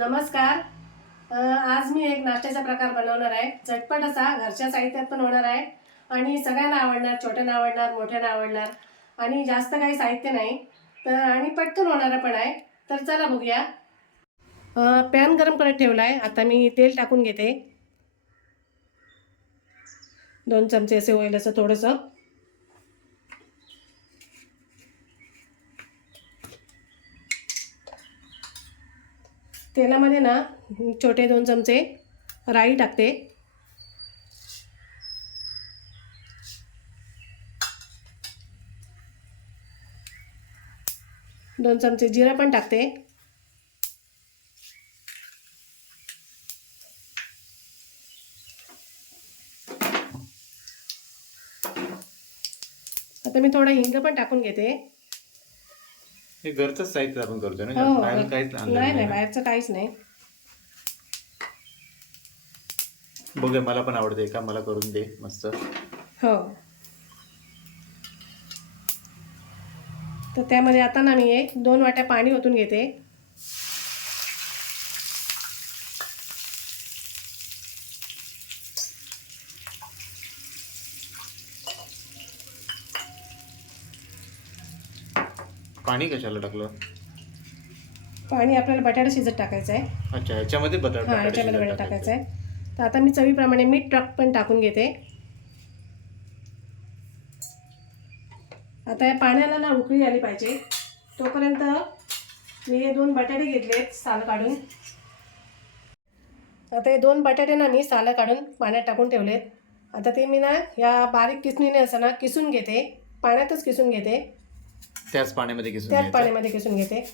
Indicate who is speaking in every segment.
Speaker 1: नमस्कार. आज मी एक नाश्त्याचा प्रकार बनवणार आहे. झटपट असा घरच्या साहित्यात पण होणार आहे. आणि सगळ्यांना आवडणार छोट्यांना आवडणार मोठ्यांना आवडणार. आणि जास्त काही साहित्य नाही. तर आणि पटकन होणारा पण आहे. तर चला बघूया. पॅन गरम करत ठेवला आहे आता मी तेल टाकून घेते. दोन चमचे असे होईल असं थोडंसं. तेलामध्ये ना छोटे दोन चमचे राई टाकते. दोन चमचे जिरा पण टाकते. आता मी थोडं हिंग पण टाकून घेते.
Speaker 2: हे घरचंच साहित्य आपण करतो ना
Speaker 1: हो
Speaker 2: बाहेरून काहीच आणलं
Speaker 1: नाही नाही
Speaker 2: नाही.
Speaker 1: बाहेरचं काहीच नाही.
Speaker 2: बघूया मला पण आवडते का? मला करून दे मस्त.
Speaker 1: हो. तर त्यामध्ये आता ना मी एक दोन वाट्या पाणी ओतून घेते.
Speaker 2: पाणी कशाला टाकलं?
Speaker 1: पाणी आपल्याला बटाटा शिजत टाकायचं आहे.
Speaker 2: अच्छा ह्याच्यामध्ये बटाटा
Speaker 1: हां
Speaker 2: बटाटा
Speaker 1: याच्यामध्ये बटाटा टाकायचं
Speaker 2: टाकायचं.
Speaker 1: आहे. तर आता मी चवीप्रमाणे मीठ टाक पण टाकून घेते. आता या पाण्याला ना उकळी आली पाहिजे. तोपर्यंत मी हे दोन बटाटे घेतलेत साल काढून. आता हे दोन बटाटे ना मी सालं काढून पाण्यात टाकून ठेवलेत. आता ते मी ना या बारीक किसणीने असं ना किसून घेते. पाण्यातच किसून घेते.
Speaker 2: त्याच पाण्यामध्ये किसून
Speaker 1: त्याच
Speaker 2: घ्यायचं.
Speaker 1: पाण्यामध्ये किसून घेते.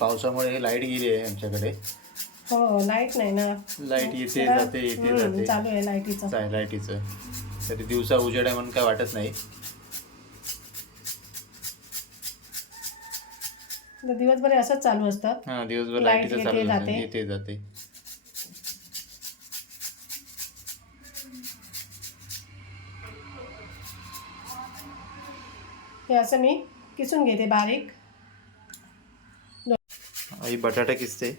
Speaker 2: पावसामुळे लाइट गेली आहे आमच्याकडे.
Speaker 1: हो लाइट नाही ना.
Speaker 2: लाइट येते जाते येते
Speaker 1: हम्म,
Speaker 2: जाते.
Speaker 1: चालू आहे लाईटीचं.
Speaker 2: लाईटीचं. तरी दिवसा उजेड आहे म्हणून काय वाटत नाही.
Speaker 1: दिवसभर असंच चालू असतं
Speaker 2: हा दिवसभर
Speaker 1: Light
Speaker 2: लाईटीचं
Speaker 1: येते,
Speaker 2: चालू असतं.
Speaker 1: जाते.
Speaker 2: येते जाते
Speaker 1: हे असं मी किसून घेते बारीक
Speaker 2: आई बटाटा किसते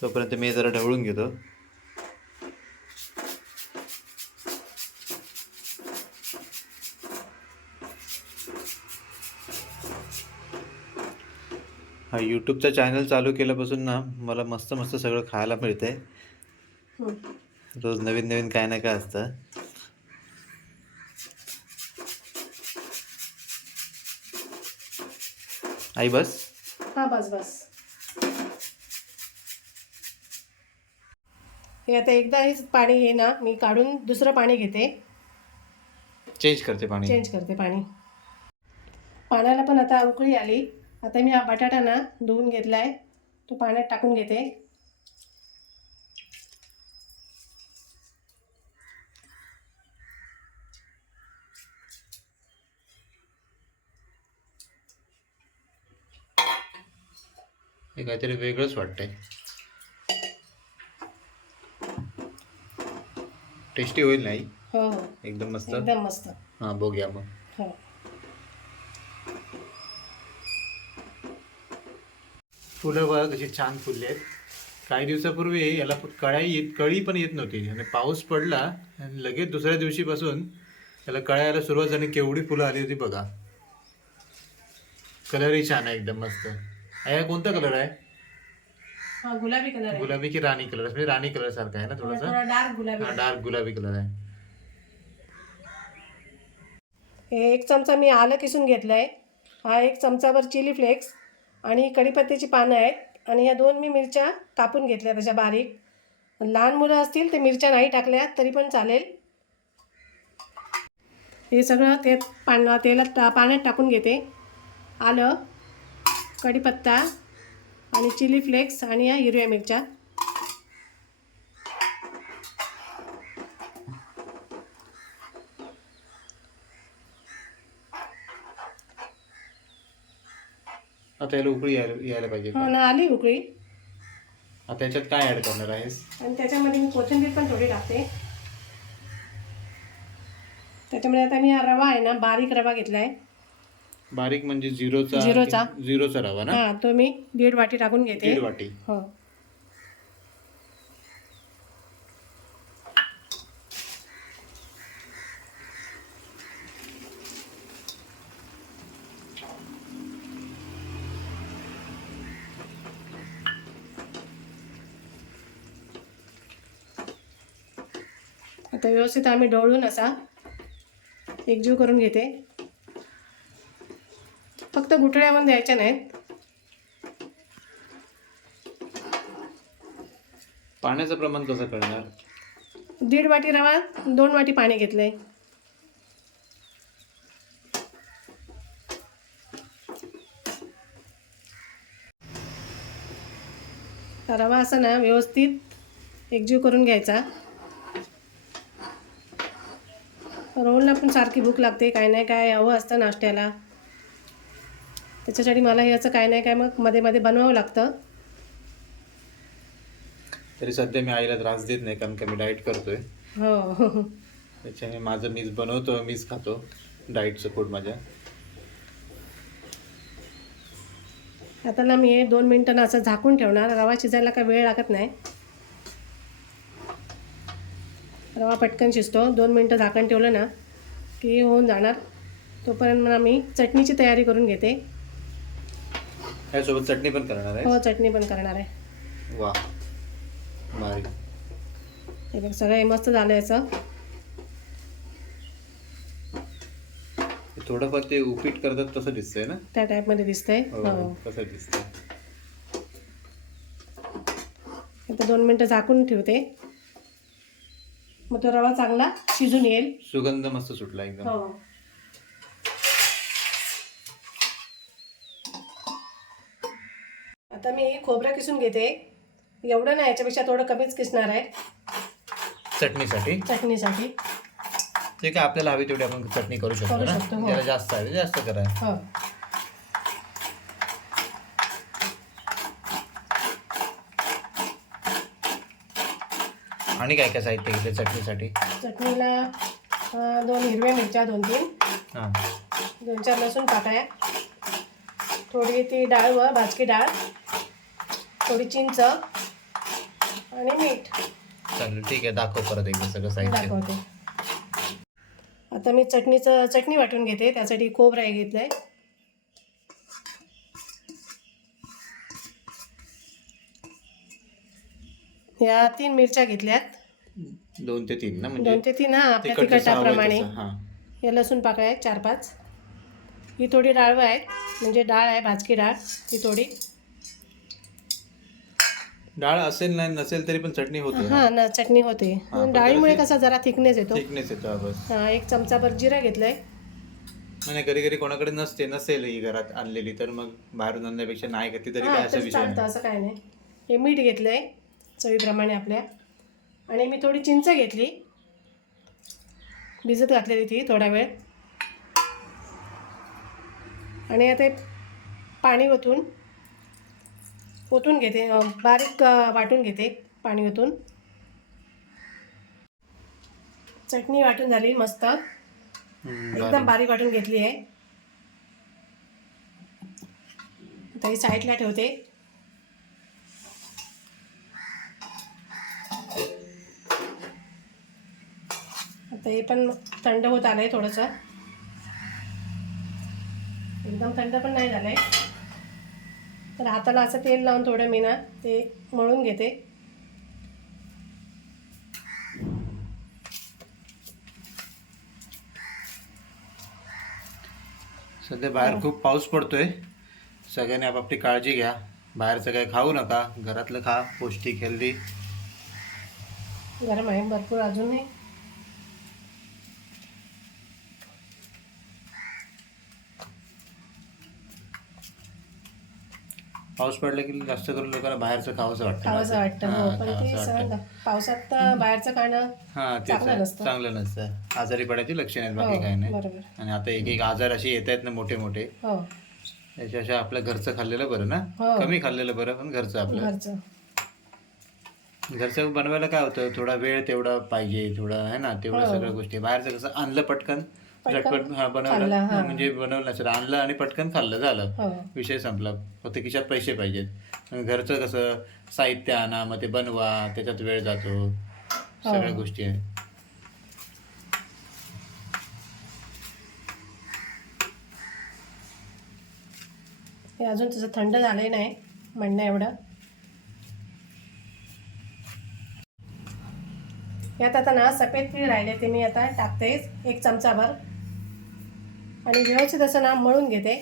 Speaker 2: तोपर्यंत मी जरा ढवळून घेतो हा यूट्यूबचा चॅनल चालू केल्यापासून ना मला मस्त मस्त सगळं खायला मिळतंय. रोज नवीन नवीन काय ना काय असतं. आई बस.
Speaker 1: हा बस बस. हे आता एकदा हे पाणी हे ना मी काढून दुसरं पाणी घेते.
Speaker 2: चेंज करते पाणी.
Speaker 1: चेंज करते पाणी. पाण्याला पण आता उकळी आली. आता मी हा बटाटा ना धुवून घेतला आहे तो पाण्यात टाकून घेते.
Speaker 2: हे काहीतरी वेगळंच वाटतंय. टेस्टी होईल नाही
Speaker 1: हो हो.
Speaker 2: एकदम मस्त?
Speaker 1: एकदम मस्त.
Speaker 2: हां बघूया मग.
Speaker 1: हो.
Speaker 2: फुलं बघा कशी छान फुलली आहेत. काही दिवसापूर्वी याला कळ्या येत कळी पण येत नव्हती. आणि पाऊस पडला आणि लगेच दुसऱ्या दिवशीपासून त्याला कळ्या यायला सुरुवात झाली. केवढी फुलं आली होती बघा. कलरही छान आहे एकदम मस्त. हा कोणता कलर आहे?
Speaker 1: हा गुलाबी कलर आहे.
Speaker 2: गुलाबी की राणी कलर म्हणजे राणी कलर सारखा आहे ना थोडासा?
Speaker 1: थोडा डार्क गुलाबी
Speaker 2: हा डार्क गुलाबी कलर आहे.
Speaker 1: हे एक चमचा मी आलं किसून घेतलं आहे हा एक चमचाभर चिली फ्लेक्स आणि कढीपत्त्याची पानं आहेत. आणि या दोन मी मिरच्या कापून घेतल्या त्याच्या बारीक. लहान मुलं असतील ते मिरच्या नाही टाकल्या तरी पण चालेल. हे सगळं ते पान तेलात टा पाण्यात टाकून घेते. आलं. कढीपत्ता आणि चिली फ्लेक्स आणि या हिरव्या मिरच्या.
Speaker 2: आता याला उकळी यायला यायला पाहिजे
Speaker 1: हो ना आली उकळी.
Speaker 2: आता याच्यात काय ऍड करणार आहेस?
Speaker 1: आणि त्याच्यामध्ये मी कोथिंबीर पण थोडी टाकते. त्याच्यामध्ये आता मी हा रवा आहे ना बारीक रवा घेतला आहे
Speaker 2: बारीक म्हणजे झिरोचा
Speaker 1: झिरोचा.
Speaker 2: झिरोचा रवा ना?
Speaker 1: हा तो मी दीड वाटी टाकून घेते.
Speaker 2: दीड वाटी.
Speaker 1: हो. आता व्यवस्थित आम्ही डवळून असा एकजीव करून घेते. फक्त गुठळ्यामध्ये द्यायच्या नाहीत.
Speaker 2: पाण्याचं प्रमाण कसं कळणार?
Speaker 1: दीड वाटी रवा दोन वाटी पाणी घेतलंय. रवा असा ना व्यवस्थित एकजीव करून घ्यायचा. रोहनला पण सारखी भूक लागते काय नाही काय हवं असतं नाश्त्याला. त्याच्यासाठी मला हे असं काय नाही काय मग मध्ये मध्ये बनवावं लागतं.
Speaker 2: तरी सध्या मी आईला त्रास देत नाही कारण का मी डाएट करतोय.
Speaker 1: हो.
Speaker 2: त्याच्याने माझं मीच बनवतो मीच खातो डाएटचं फूड माझ्या.
Speaker 1: आता ना मी हे दोन मिनटं ना असं झाकून ठेवणार रवा शिजायला काय वेळ लागत नाही. रवा पटकन शिजतो. दोन मिनटं झाकण ठेवलं ना की होऊन जाणार. तोपर्यंत मला मी चटणीची तयारी करून घेते.
Speaker 2: त्यासोबत चटणी पण करणार आहे
Speaker 1: हो चटणी पण करणार आहे.
Speaker 2: वा. भारी.
Speaker 1: हे बघ सगळं हे मस्त झालं याचं.
Speaker 2: थोडंफार ते उपीट करतात तसं दिसतंय ना?
Speaker 1: त्या टाईपमध्ये दिसतंय.
Speaker 2: हो
Speaker 1: हो.
Speaker 2: तसं दिसतंय.
Speaker 1: आता दोन मिनटं झाकून ठेवते. मग तो रवा चांगला शिजून येईल.
Speaker 2: सुगंध मस्त सुटला एकदम.
Speaker 1: हो. आता मी खोबरं किसून घेते. एवढं नाही याच्यापेक्षा थोडं कमीच किसणार आहे.
Speaker 2: चटणीसाठी.
Speaker 1: चटणीसाठी.
Speaker 2: ते काय आपल्याला हवी तेवढी आपण चटणी करू शकतो
Speaker 1: करू
Speaker 2: ना?
Speaker 1: शकतो, हो.
Speaker 2: त्याला जास्त आहे जास्त करा.
Speaker 1: हो.
Speaker 2: आणि काय काय साहित्य घेतले चटणीसाठी?
Speaker 1: चटणीला अं, दोन हिरव्या मिरच्या दोन तीन.
Speaker 2: हां.
Speaker 1: दोन चार लसूण पाकळ्या थोडी ती डाळ व भाजकी डाळ. थोडी चिंच. आणि मीठ.
Speaker 2: चालेल ठीक आहे दाखव परत एकदा सगळं साहित्य.
Speaker 1: दाखवते. आता मी चटणीचं चटणी वाटून घेते त्यासाठी खोबरं हे घेतलंय. या तीन मिरच्या घेतल्यात.
Speaker 2: दोन ते तीन ना म्हणजे
Speaker 1: दोन ते तीन हा आपल्या तिखटाप्रमाणे
Speaker 2: हां.
Speaker 1: या लसूण पाकळ्या आहेत चार पाच. ही थोडी डाळवं आहेत म्हणजे डाळ आहे भाजकी डाळ ती थोडी.
Speaker 2: डाळ असेल नाही नसेल तरी पण चटणी होते
Speaker 1: हा ना चटणी होते. डाळीमुळे कसा जरा थिकनेस येतो.
Speaker 2: थिकनेस येतो हा
Speaker 1: हा एक चमचाभर जिरं घेतलंय.
Speaker 2: नाही घरी घरी कोणाकडे नसते नसेल ही घरात आणलेली तर मग बाहेरून आणण्यापेक्षा नाही घेतली तरी काय असा नाही.
Speaker 1: असं काय नाही. हे मीठ घेतलंय. चवीप्रमाणे आपल्या. आणि मी थोडी चिंच घेतली. भिजत घातलेली ती थोडा वेळ. आणि आता पाणी ओतून ओतून घेते बारीक वाटून घेते पाणी ओतून. चटणी वाटून झाली मस्त. एकदम. बारीक वाटून घेतली आहे. आता ही साईडला ठेवते. हे पण थंड होत आलंय थोडंसं. एकदम थंड पण नाही झालंय. तर हाताला असं तेल लावून थोडं मी ना ते मळून घेते.
Speaker 2: सध्या बाहेर खूप पाऊस पडतोय. सगळ्यांनी आपापली काळजी घ्या. बाहेरचं काही खाऊ नका. घरातलं खा. पौष्टिक हेल्दी
Speaker 1: गरम आहे. भरपूर अजून
Speaker 2: पाऊस पडला की जास्त करून लोकांना बाहेरचं खावंसं वाटतं.
Speaker 1: खावंसं वाटतं हो.
Speaker 2: हां,
Speaker 1: पण ते
Speaker 2: खावंसं वाटतं.
Speaker 1: सगळं पावसात तर बाहेरचं खाणं
Speaker 2: हा तेच
Speaker 1: चांगलं. नसतं.
Speaker 2: चांगलं नसतं. आजारी पडायची लक्षण आहेत
Speaker 1: हो
Speaker 2: बाकी काही नाही.
Speaker 1: बरोबर.
Speaker 2: आणि आता एक एक आजार असे येत आहेत ना मोठे मोठे
Speaker 1: हो
Speaker 2: त्याच्यापेक्षा आपलं घरचं खाल्लेलं बरं ना?
Speaker 1: हो.
Speaker 2: कमी खाल्लेलं बरं पण घरचं आपलं.
Speaker 1: घरचं.
Speaker 2: घरचं बनवायला काय होतं? थोडा वेळ तेवढा पाहिजे थोडा आहे ना? तेवढं
Speaker 1: हो.
Speaker 2: सगळ्या गोष्टी. बाहेरचं कसं आणलं पटकन झटपट हा
Speaker 1: खाल्लं,
Speaker 2: बनवलं.
Speaker 1: हा.
Speaker 2: हा, म्हणजे बनवलं आणलं आणि पटकन खाल्लं झालं.
Speaker 1: हो.
Speaker 2: विषय संपला. फक्त खिशात पैसे पाहिजेत. आणि घरचं कसं साहित्य आणा मग ते बनवा त्याच्यात वेळ जातो. सगळ्या
Speaker 1: हो.
Speaker 2: गोष्टी आहे
Speaker 1: हे अजून तसं थंड झालंय नाही म्हणणं एवढं. यात आता ना सफेद तीळ राहिले ते मी आता टाकते एक चमचाभर. आणि व्यवस्थित असं ना मळून घेते.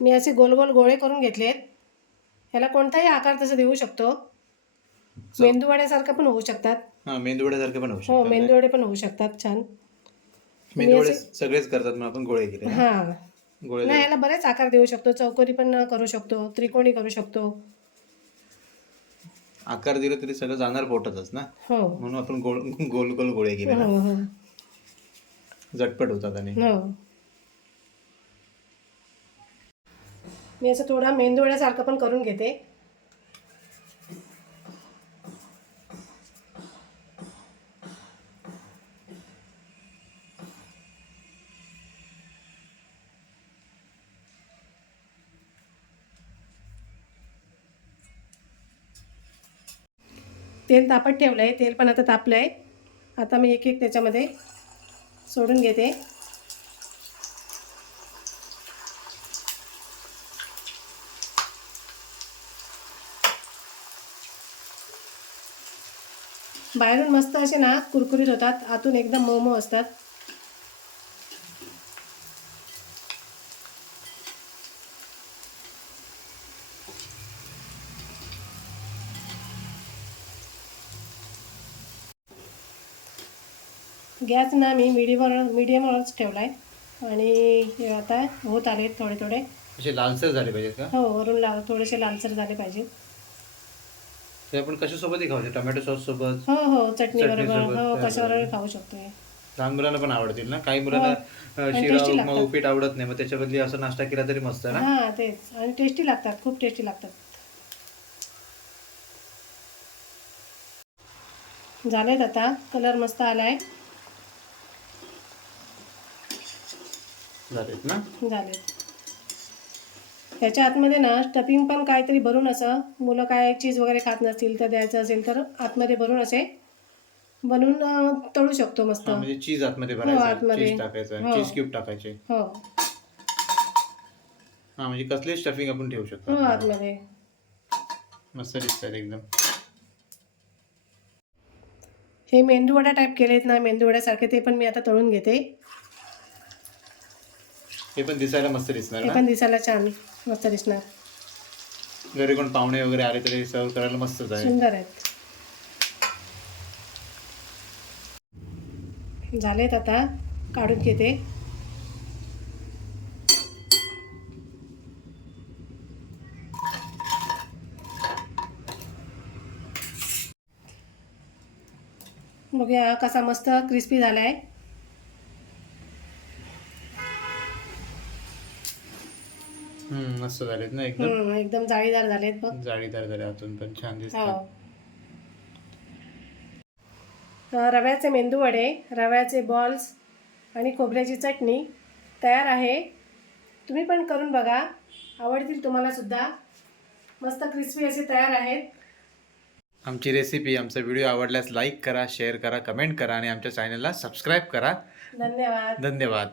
Speaker 1: मी असे गोल गोल गोळे करून घेतलेत. ह्याला कोणताही आकार तसं देऊ शकतो. मेंदूवड्यासारखं पण होऊ शकतात.
Speaker 2: हा मेंदूवड्यासारखे पण होऊ
Speaker 1: हो
Speaker 2: शकतात.
Speaker 1: मेंदूवडे पण होऊ शकतात छान.
Speaker 2: मेंदूवडे सगळेच करतात मग आपण गोळे केले
Speaker 1: हा.
Speaker 2: गोळे
Speaker 1: नाही याला बरेच आकार देऊ शकतो. चौकोनी पण करू शकतो त्रिकोणी करू शकतो.
Speaker 2: आकार दिला तरी सगळं जाणार पोटातच ना?
Speaker 1: हो.
Speaker 2: म्हणून आपण गोल गोल गोल गोळे केले ना?
Speaker 1: हो हो.
Speaker 2: झटपट होतात आणि.
Speaker 1: हो. मी असं थोडा मेंदूवड्यासारखं पण करून घेते. तेल तापत ठेवलं आहे तेल पण आता तापलं आहे आता मी एक एक त्याच्यामध्ये सोडून घेते. बाहेरून मस्त असे ना कुरकुरीत होतात आतून एकदम मोमो असतात. गॅस ना मी मिडियमवर मिडियमवरच ठेवला आहे आणि हे आता होत आले थोडे थोडे.
Speaker 2: असे लालसर झाले पाहिजेत का?
Speaker 1: हो वरून लाल थोडेसे लालसर झाले पाहिजे.
Speaker 2: ते आपण कशासोबतही खाऊ शकतो टोमॅटो सॉस सोबत
Speaker 1: हो हो चटणी बरोबर हो कशाबरोबर खाऊ शकतो हे.
Speaker 2: लहान मुलांना पण आवडतील ना? काही मुलांना अं,
Speaker 1: आणि
Speaker 2: शिरा
Speaker 1: tasty
Speaker 2: उपमा
Speaker 1: लागतात.
Speaker 2: उपीट आवडत नाही मग त्याच्या बदली असं नाश्ता केला तरी मस्त ना?
Speaker 1: हा तेच. आणि टेस्टी लागतात खूप टेस्टी लागतात. झालेत आता कलर मस्त आलाय.
Speaker 2: झालेत ना?
Speaker 1: झालेत. त्याच्या आतमध्ये ना स्टफिंग पण काहीतरी भरून असं मुलं काय चीज वगैरे खात नसतील तर द्यायचं असेल तर आतमध्ये भरून असे बनवून तळू शकतो मस्त.
Speaker 2: हा, म्हणजे चीज आतमध्ये
Speaker 1: हो,
Speaker 2: भरायचं
Speaker 1: आतमध्ये.
Speaker 2: चीज टाकायचं
Speaker 1: हो.
Speaker 2: चीज क्यूब टाकायचे.
Speaker 1: हो.
Speaker 2: हा म्हणजे कसले स्टफिंग आपण ठेवू शकतो
Speaker 1: हो आतमध्ये.
Speaker 2: मस्त दिसतात एकदम.
Speaker 1: हे मेंदूवडा टाईप केलेत ना मेंदूवड्यासारखे ते पण मी आता तळून घेते.
Speaker 2: हे पण दिसायला मस्त दिसणार
Speaker 1: हे
Speaker 2: ना?
Speaker 1: पण दिसायला छान मस्त दिसणार.
Speaker 2: घरी कोण पाहुणे वगैरे आले तरी सर्व करायला मस्तच आहे.
Speaker 1: सुंदर आहेत. झालेत आता काढून घेते. बघूया हा कसा मस्त क्रिस्पी झालाय.
Speaker 2: हम्म मस्त झालेत ना एकदम?
Speaker 1: हम्म, एकदम जाळीदार झालेत बघ.
Speaker 2: जाळीदार झाले आतून पण छान
Speaker 1: हो.
Speaker 2: दिसतात
Speaker 1: अ, रव्याचे मेंदू वडे रव्याचे बॉल्स आणि खोबऱ्याची चटणी तयार आहे. तुम्ही पण करून बघा. आवडतील तुम्हाला सुद्धा. मस्त क्रिस्पी असे तयार आहेत.
Speaker 2: आमची रेसिपी आमचा व्हिडिओ आवडल्यास लाईक करा शेअर करा कमेंट करा आणि आमच्या चॅनलला सबस्क्राईब करा.
Speaker 1: धन्यवाद.
Speaker 2: धन्यवाद.